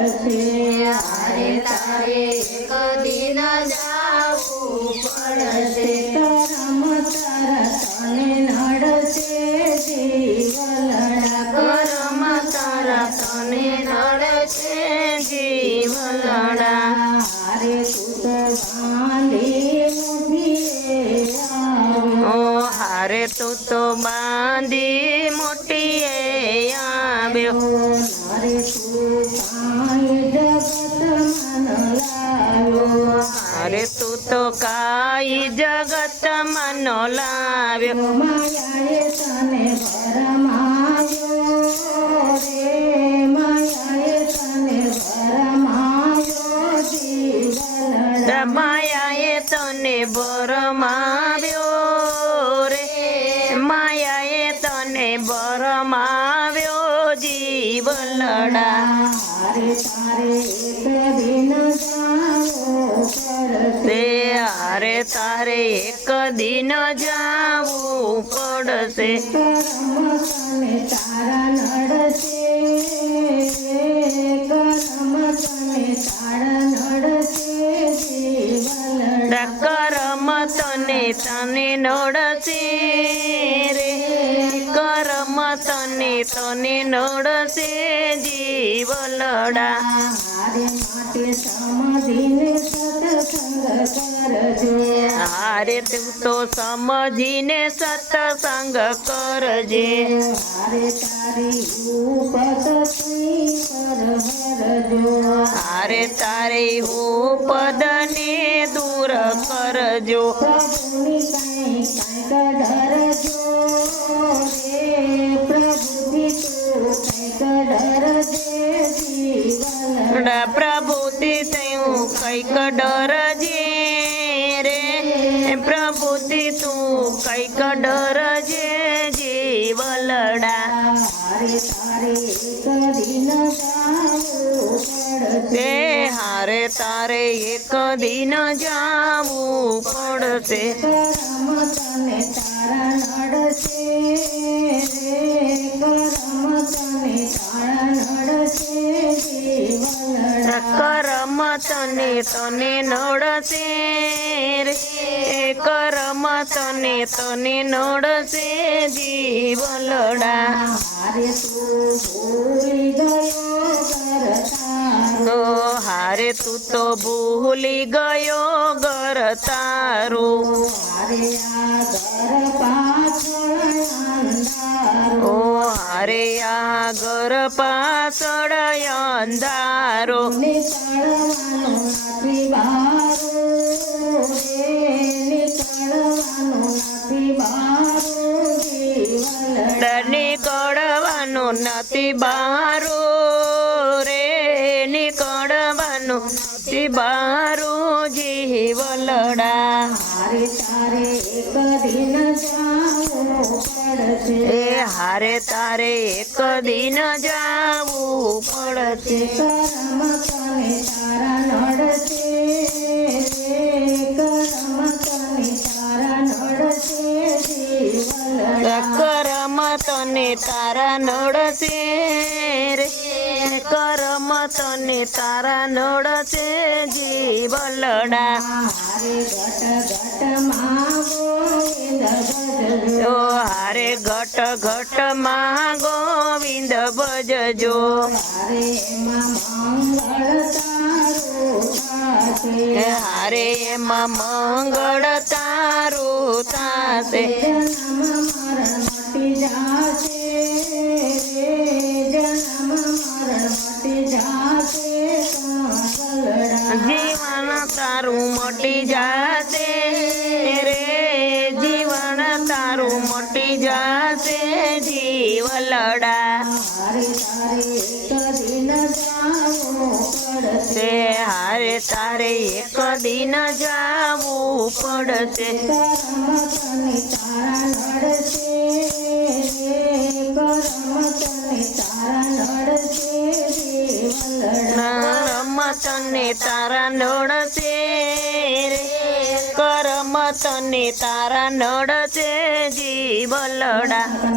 હારે તારે કદી ન જાવું પડશે. કરમ તારા તને નડશે તારા હારે તું તો બાંધી આવ્યો અરે તું તું કાઈ જગત નો લાવ્યો. માયાએ તને ભરમાયો રે. માયાએ તને ભરમાયો જીવલડા હારે તારે એક દિન જાવો પડશે તે હારે તારે એક દિન જાવું પડશે તારા નડશે કરમ તને નડશે તને નડશે રે તને તને નડશે જીવલડા હારે માટે સમજીને સત્સંગ કરજો. હારે તું તો સમજીને સત્સંગ કરજે. હારે તારી ઉપત હારે તારે હું પદને દૂર કરજો. પ્રભુની કઈ કંઈક ડરજો. જીવન પ્રભુથી તું કંઈક ડરજે રે. પ્રભુથી તું કંઈક ડરજે જીવલડા હારે તારે એક દિન જાવું પડશે. તે હારે તારે એક દિન જાવું પડશે. તારા નડશે. તને નડશે રે કરમ તને તને નડશે જીવલડા હારે તું ભૂલી ગયો કરતા તો હારે તું તો ભૂલી ગયો ગર તારું ઓ હારે ઘર પાછળ અંધારો. નીકળવાનું નથી બારો રે. નીકળવાનું નથી બારો જીવલડા નીકળવાનું રે. નીકળવાનું નથી બારો જીવલડા હારે તારે એક દિન એ હારે તારે એક દિન જાવું પડશે. કરમ તને તારા નડશે રે. કરમ તને તારા નડશે કરમ તને તારા નડશે રે કરમ તને તારા નડશે જીવલડા હારે ઘટ ઘટમાં ગોવિંદ ભજજો. હારે એમાં મંગળ તારું તાસે જીવન તારું મટી મંગળ પડશે. હારે તારે એક દિન જાવું પડશે. તને તારા નડશે. કરમ તને તારા નડશે જીવલડા. કરમ